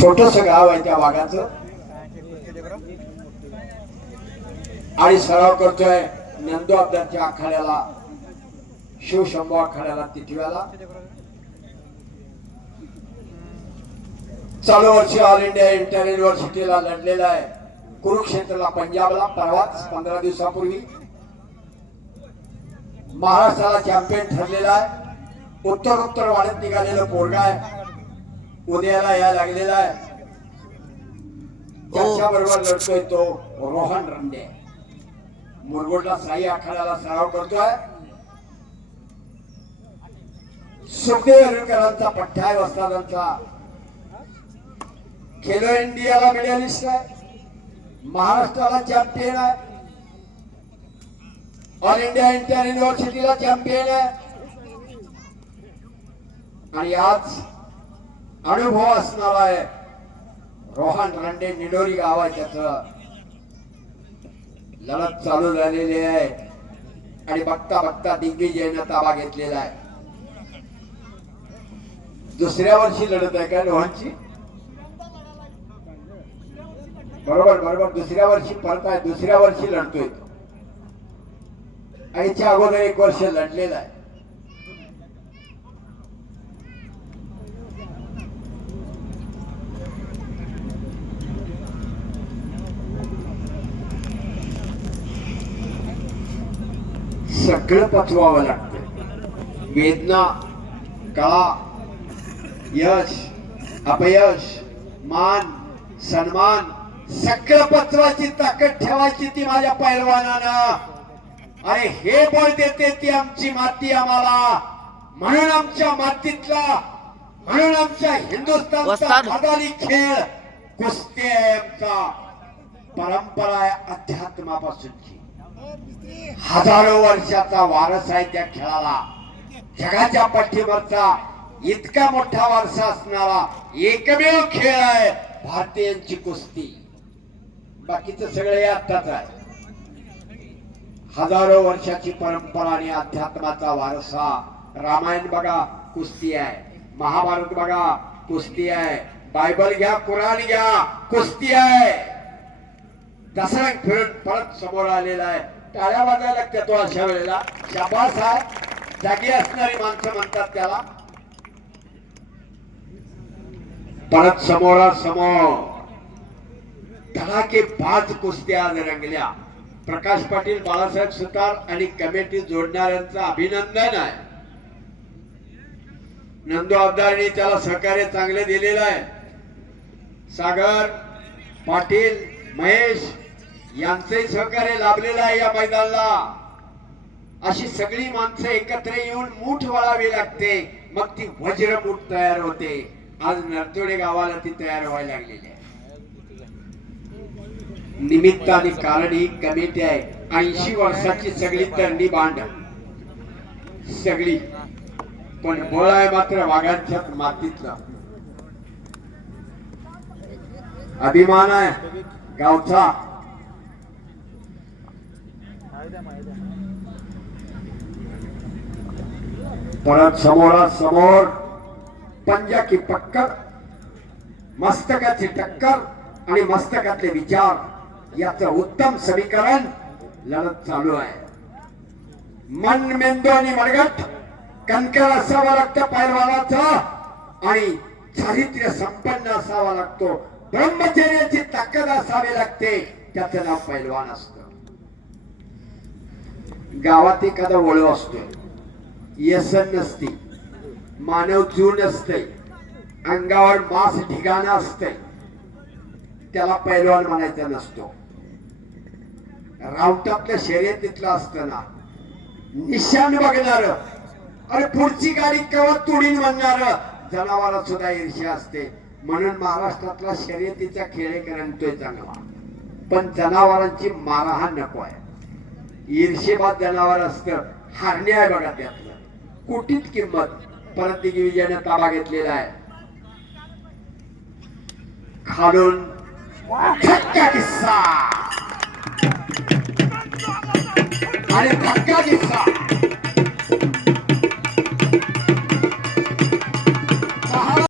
छोटस गाव आहे त्या वाघाचं आणि सराव करतोय नंदू आपल्याच्या आखाड्याला शिवशंभू आखाड्याला तिथव्याला चालू वर्षी ऑल इंडिया इंटर युनिव्हर्सिटीला लढलेला आहे. कुरुक्षेत्रला पंजाबला परवाच पंधरा दिवसापूर्वी. महाराष्ट्राला चॅम्पियन ठरलेला आहे. उत्तर उत्तर वाढत निघालेलं पोरगा आहे. उद्याला या लागलेला आहे. त्याच्या बरोबर लढतोय तो रोहन रंडे. मुरगुडला साई आखाड्याला सराव करतोय. सुखदेव वस्तादांचा. खेलो इंडियाला मेडलिस्ट आहे महाराष्ट्राला चॅम्पियन आहे. ऑल इंडिया इंटर युनिव्हर्सिटीला चॅम्पियन आहे. आणि आज अनुभव असणार आहे रोहन रंडे निडोरी गाव आहे त्याच लढत चालू झालेली आहे. आणि बघता बघता दिग्विजयनं ताबा घेतलेला आहे. दुसऱ्या वर्षी लढत आहे का रोहनची? बरोबर बरोबर. दुसऱ्या वर्षी परत आहे दुसऱ्या वर्षी लढतोय तो. आणि अगोदर एक वर्ष लढलेला आहे. सगळं पचवावं लागतं. वेदना कळा यश अपयश मान सन्मान सगळं पचवायची ताकद ठेवायची ती माझ्या पैलवानानं. अरे हे बळ देते ती आमची माती आम्हाला. म्हणून आमच्या मातीतला म्हणून आमच्या हिंदुस्थानचा. मदानी खेळ कुस्ती आहे आमचा परंपरा आहे अध्यात्मापासूनची. हजारो वर्षाचा वारस आहे त्या खेळाला. जगाच्या पाठीवरचा इतका मोठा वारसा असणारा एकमेव खेळ आहे भारतीयांची कुस्ती. बाकीचं सगळे आत्ताच आहे. हजारो वर्षाची परंपरा आणि अध्यात्माचा वारसा. रामायण बघा कुस्ती आहे. महाभारत बघा कुस्ती आहे. बायबल घ्या कुराण घ्या कुस्ती आहे. दसरा खेळ परत समोर आलेला आहे. टाळ्या वाजायला लागतो अशा वेळेला. शाबास हा. जागी असणारी माणसं म्हणतात त्याला. परत समोरासमोर धडाके पाच कुस्त्या आज रंगल्या. प्रकाश पाटील बाळासाहेब सुतार आणि कमिटी जोडणाऱ्यांचं अभिनंदन आहे. नंदू अब्दारनी त्याला सहकार्य चांगले दिलेलं आहे. सागर पाटील महेश यांचे सहकार्य लाभलेलं आहे या मैदानाला. अशी सगळी माणसं एकत्र येऊन मूठ वळावी लागते. मग ती वज्रमूठ तयार होते. आज नरतोडे गावाला ती तयार व्हायला लागलेली आहे. निमित्त आणि कारण ही कमिटी आहे. ऐंशी वर्षाची सगळी तरणी बांड. सगळी. पण बळ आहे मात्र वाघांच्या मातीतला. अभिमान आहे. गावचा परत समोरासमोर पंजा की पक्कर मस्तकाची टक्कर आणि मस्तकातले विचार याचं उत्तम समीकरण लढत चालू आहे. मन मेंदू आणि मडगट कणकर असावा लागतं पैलवानाचा आणि चारित्र्य संपन्न असावा लागतो. ब्रह्मचर्याची ताकद असावी लागते त्याचं नाव पैलवान असत. गावात एखादा वळू असतो व्यसन नसते. मानव जीव नसते अंगावर मास ढिगाणं असते. त्याला पैलवान म्हणायचा नसतो. रावटातल्या शर्यतीतलं असतं ना निशाण बघणार अरे पुढची गाडी केव्हा तुडीन म्हणणार जनावरात सुद्धा ईर्ष्या असते. म्हणून महाराष्ट्रातला शर्यतीचा खेळ रंगतोय चांगला पण जनावरांची मारहाण नको आहे. ईर्षेबाद जनावर असतं. हारणे आहे बघा त्यातलं. कोटीत किंमत परत विजयाने ताबा घेतलेला आहे. खालून धक्का किस्सा. आणि धक्का किस्सा.